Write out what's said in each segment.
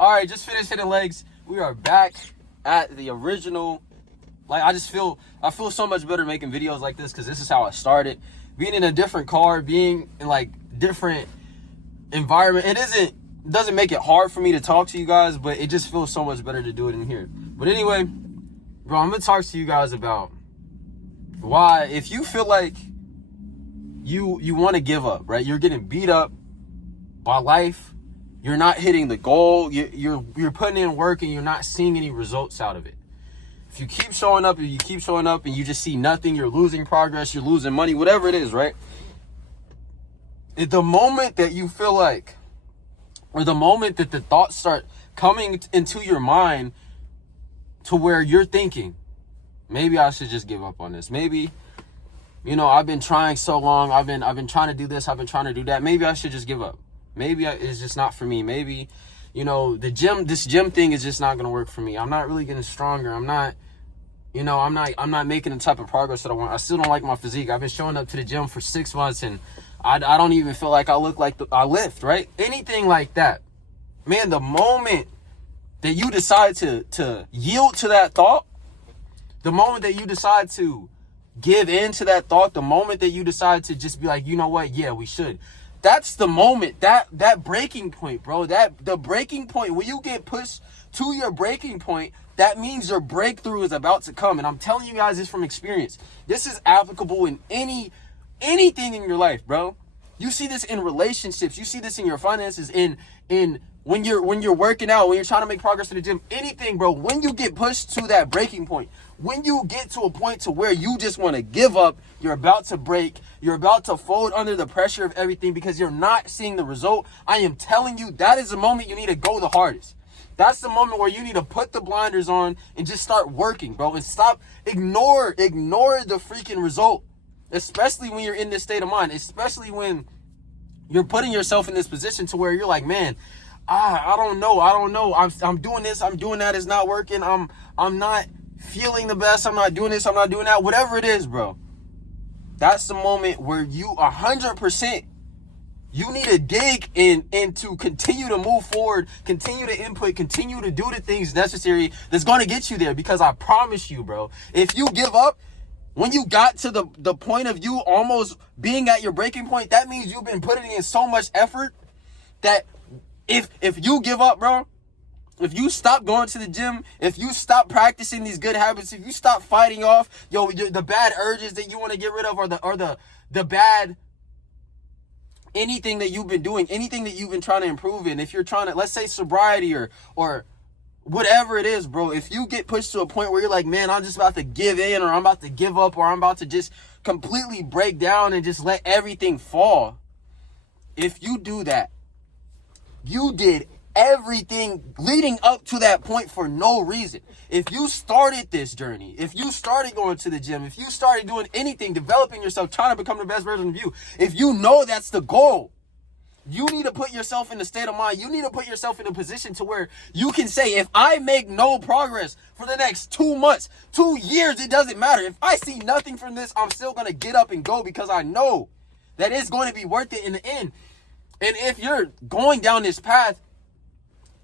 All right, just finished hitting legs. We are back at the original. Like, I feel so much better making videos like this because this is how I started. Being in a different car, being in like different environment, doesn't make it hard for me to talk to you guys, but it just feels so much better to do it in here. But anyway, bro, I'm gonna talk to you guys about why, if you feel like you want to give up, right? You're getting beat up by life. You're not hitting the goal. You're putting in work and you're not seeing any results out of it. If you keep showing up and you just see nothing, you're losing progress, you're losing money, whatever it is, right? At the moment that you feel like, or the moment that the thoughts start coming into your mind to where you're thinking, maybe I should just give up on this. Maybe, I've been trying so long. I've been trying to do this. I've been trying to do that. Maybe I should just give up. Maybe it's just not for me. Maybe, this gym thing is just not going to work for me. I'm not really getting stronger. I'm not making the type of progress that I want. I still don't like my physique. I've been showing up to the gym for 6 months and I don't even feel like I look like I lift, right? Anything like that. Man, the moment that you decide to yield to that thought, the moment that you decide to give in to that thought, the moment that you decide to just be like, you know what? Yeah, we should. That's the moment, that breaking point, bro. The breaking point, when you get pushed to your breaking point, that means your breakthrough is about to come. And I'm telling you guys this from experience. This is applicable in anything in your life, bro. You see this in relationships. You see this in your finances, in when you're working out, when you're trying to make progress in the gym, anything, bro. When you get pushed to that breaking point, when you get to a point to where you just want to give up, you're about to break, you're about to fold under the pressure of everything because you're not seeing the result. I am telling you, that is the moment you need to go the hardest. That's the moment where you need to put the blinders on and just start working, bro, and ignore the freaking result, especially when you're in this state of mind, especially when you're putting yourself in this position to where you're like, man, I don't know. I'm doing this, I'm doing that, it's not working. I'm not feeling the best. I'm not doing this, I'm not doing that. Whatever it is, bro. That's the moment where you 100%, you need to dig and to continue to move forward, continue to input, continue to do the things necessary that's going to get you there. Because I promise you, bro, if you give up, when you got to the point of you almost being at your breaking point, that means you've been putting in so much effort that if you give up, bro, if you stop going to the gym, if you stop practicing these good habits, if you stop fighting off the bad urges that you want to get rid of, or the bad anything that you've been doing, anything that you've been trying to improve in, if you're trying to, let's say, sobriety or whatever it is, bro, if you get pushed to a point where you're like, man, I'm just about to give in, or I'm about to give up, or I'm about to just completely break down and just let everything fall, if you do that, you did everything leading up to that point for no reason. If you started this journey, if you started going to the gym, if you started doing anything, developing yourself, trying to become the best version of you, if you know that's the goal, you need to put yourself in the state of mind. You need to put yourself in a position to where you can say, if I make no progress for the next 2 months, 2 years, it doesn't matter. If I see nothing from this, I'm still going to get up and go because I know that it's going to be worth it in the end. And if you're going down this path,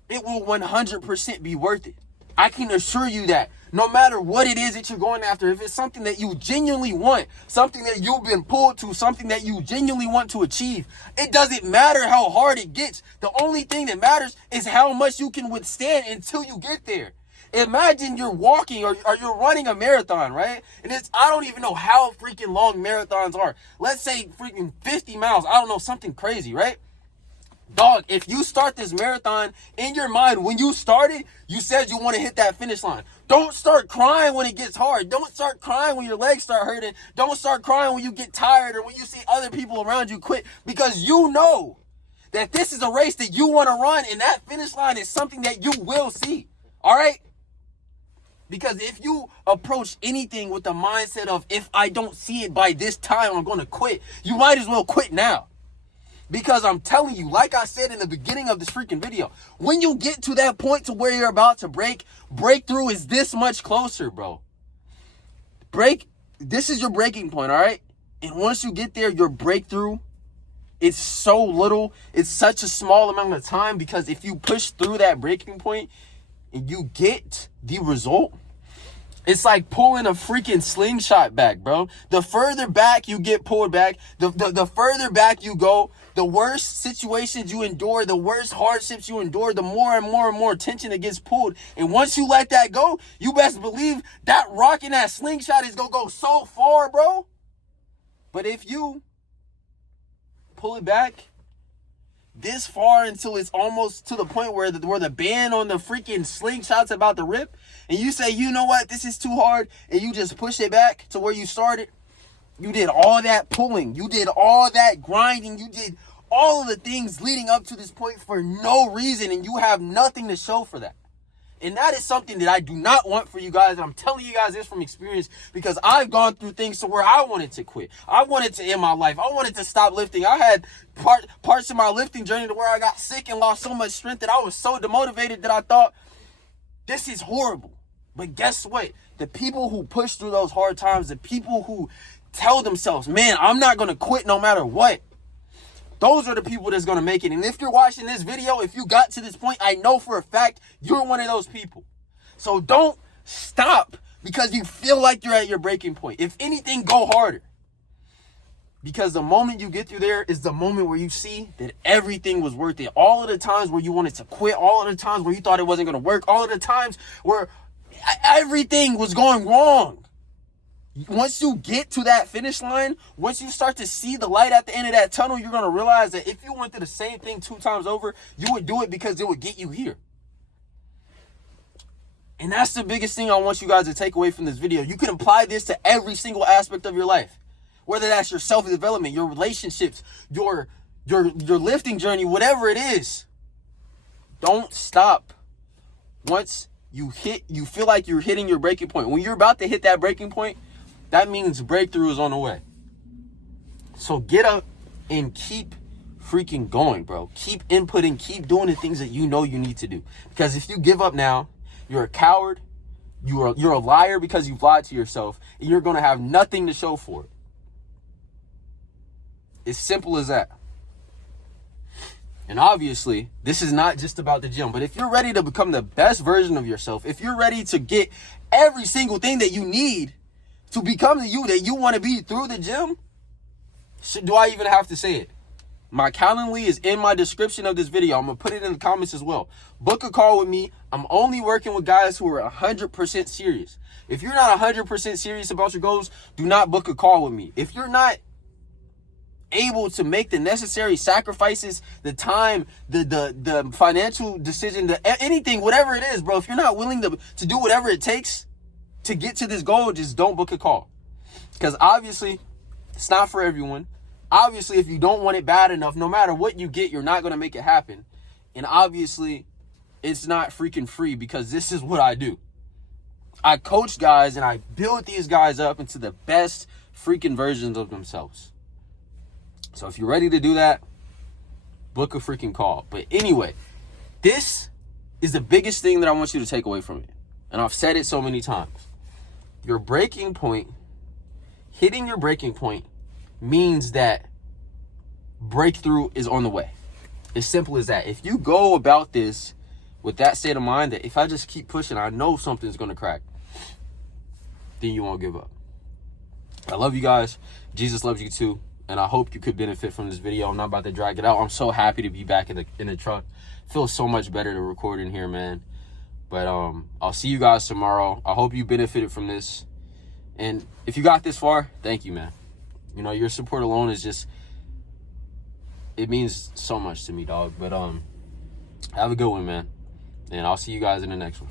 it will 100% be worth it. I can assure you that. No matter what it is that you're going after, if it's something that you genuinely want, something that you've been pulled to, something that you genuinely want to achieve, it doesn't matter how hard it gets. The only thing that matters is how much you can withstand until you get there. Imagine you're walking or you're running a marathon, right? And I don't even know how freaking long marathons are. Let's say freaking 50 miles. I don't know, something crazy, right? Dog, if you start this marathon in your mind, when you started, you said you want to hit that finish line. Don't start crying when it gets hard. Don't start crying when your legs start hurting. Don't start crying when you get tired or when you see other people around you quit, because you know that this is a race that you want to run, and that finish line is something that you will see. All right? Because if you approach anything with the mindset of, if I don't see it by this time, I'm going to quit, you might as well quit now. Because I'm telling you, like I said in the beginning of this freaking video, when you get to that point to where you're about to breakthrough is this much closer, bro. This is your breaking point, all right? And once you get there, your breakthrough It's so little. It's such a small amount of time, because if you push through that breaking point and you get the result, it's like pulling a freaking slingshot back, bro. The further back you get pulled back, the further back you go, the worse situations you endure, the worse hardships you endure, the more and more and more tension it gets pulled. And once you let that go, you best believe that rock in that slingshot is going to go so far, bro. But if you pull it back this far until it's almost to the point where the band on the freaking slingshot's about to rip, and you say, you know what, this is too hard, and you just push it back to where you started, you did all that pulling, you did all that grinding, you did all of the things leading up to this point for no reason, and you have nothing to show for that. And that is something that I do not want for you guys. I'm telling you guys this from experience, because I've gone through things to where I wanted to quit. I wanted to end my life. I wanted to stop lifting. I had parts of my lifting journey to where I got sick and lost so much strength that I was so demotivated that I thought, this is horrible. But guess what? The people who push through those hard times, the people who tell themselves, man, I'm not going to quit no matter what, those are the people that's going to make it. And if you're watching this video, if you got to this point, I know for a fact you're one of those people. So don't stop because you feel like you're at your breaking point. If anything, go harder. Because the moment you get through there is the moment where you see that everything was worth it. All of the times where you wanted to quit, all of the times where you thought it wasn't going to work, all of the times where everything was going wrong. Once you get to that finish line, once you start to see the light at the end of that tunnel, you're going to realize that if you went through the same thing 2 times over, you would do it because it would get you here. And that's the biggest thing I want you guys to take away from this video. You can apply this to every single aspect of your life, whether that's your self-development, your relationships, your lifting journey, whatever it is. Don't stop. Once you feel like you're hitting your breaking point. When you're about to hit that breaking point, that means breakthrough is on the way. So get up and keep freaking going, bro. Keep inputting, keep doing the things that you know you need to do. Because if you give up now, you're a coward, you're a liar because you've lied to yourself, and you're going to have nothing to show for it. It's simple as that. And obviously, this is not just about the gym, but if you're ready to become the best version of yourself, if you're ready to get every single thing that you need to become the you that you want to be through the gym, do I even have to say it? My Calendly is in my description of this video. I'm going to put it in the comments as well. Book a call with me. I'm only working with guys who are 100% serious. If you're not 100% serious about your goals, do not book a call with me. If you're not able to make the necessary sacrifices, the time, the financial decision, anything, whatever it is, bro, if you're not willing to do whatever it takes to get to this goal, just don't book a call. Because obviously, it's not for everyone. Obviously, if you don't want it bad enough, no matter what you get, you're not going to make it happen. And obviously, it's not freaking free, because this is what I do. I coach guys and I build these guys up into the best freaking versions of themselves. So if you're ready to do that, book a freaking call. But anyway, this is the biggest thing that I want you to take away from it. And I've said it so many times. Your breaking point, hitting your breaking point, means that breakthrough is on the way. As simple as that. If you go about this with that state of mind, that if I just keep pushing, I know something's going to crack, then you won't give up. I love you guys. Jesus loves you too. And I hope you could benefit from this video. I'm not about to drag it out. I'm so happy to be back in the truck. Feels so much better to record in here, man. But I'll see you guys tomorrow. I hope you benefited from this. And if you got this far, thank you, man. You know, your support alone is just, it means so much to me, dog. But have a good one, man. And I'll see you guys in the next one.